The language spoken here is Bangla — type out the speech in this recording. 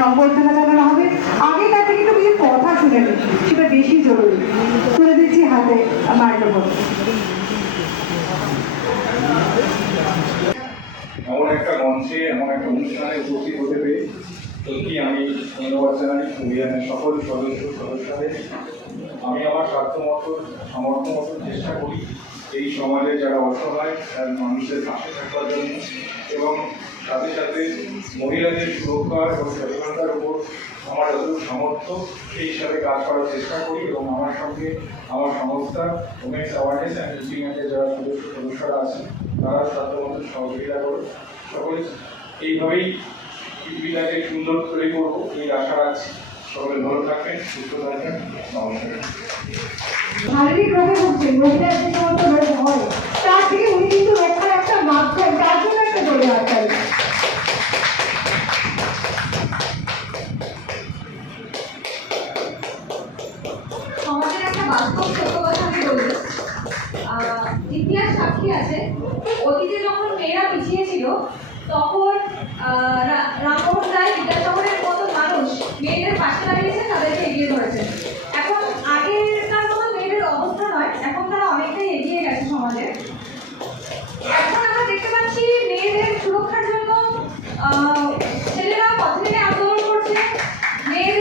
সংবর্ধনা জানানো হবে। আগে তার থেকে একটু কিছু কথা শুনে নিই। সেটা বেশি জরুরি। তুলে দিচ্ছি হাতে মাইক্রোফোন। এমন একটা মঞ্চে, এমন একটা অনুষ্ঠানে উপস্থিত হতে পেরে সত্যি আমি ধন্যবাদ জানাই অভিযানের সকল সদস্য, সদস্যদের। আমি আমার সাধ্য মতো সামর্থ্য মতো চেষ্টা করি এই সমাজে যারা অসহায় তার মানুষদের পাশে থাকবার জন্য। মহিলাদের সুরক্ষা এবং সচেতনতার উপর আমার যতটুকু সামর্থ্য, সেই হিসাবে কাজ করার চেষ্টা করি এবং আমার সঙ্গে আমার সংস্থা উমেন্স অ্যাওয়ারনেস অ্যান্ড ইনস্টিটিউটের যারা সদস্য, সদস্যরা আছেন, তারা সাধ্য মতো সহযোগিতা করে সকলে এইভাবেই পৃথিবীটাকে সুন্দর তৈরি করব, এই আশা রাখছি। সকলে ভালো থাকবেন, সুস্থ থাকবেন, নমস্কার। শারীরিক রোগে ভুগছেন বাস্তব সত্য কথা আমি বলি ইতিহাস সাক্ষী আছে অতীতে যখন মেয়েরা পিছিয়ে ছিল তখন রামমোহন রায় বিদ্যাসাগরের মতো মানুষ মেয়েদের পাশে দাঁড়িয়েছেন তাদেরকে এগিয়ে ধরেছেন এখন আগেকার মতো মেয়েদের অবস্থা নয় এখন তারা অনেকটাই এগিয়ে গেছে সমাজে এখন আমরা দেখতে পাচ্ছি মেয়েদের সুরক্ষার জন্য ছেলেরা পথে আন্দোলন করছে। মেয়েদের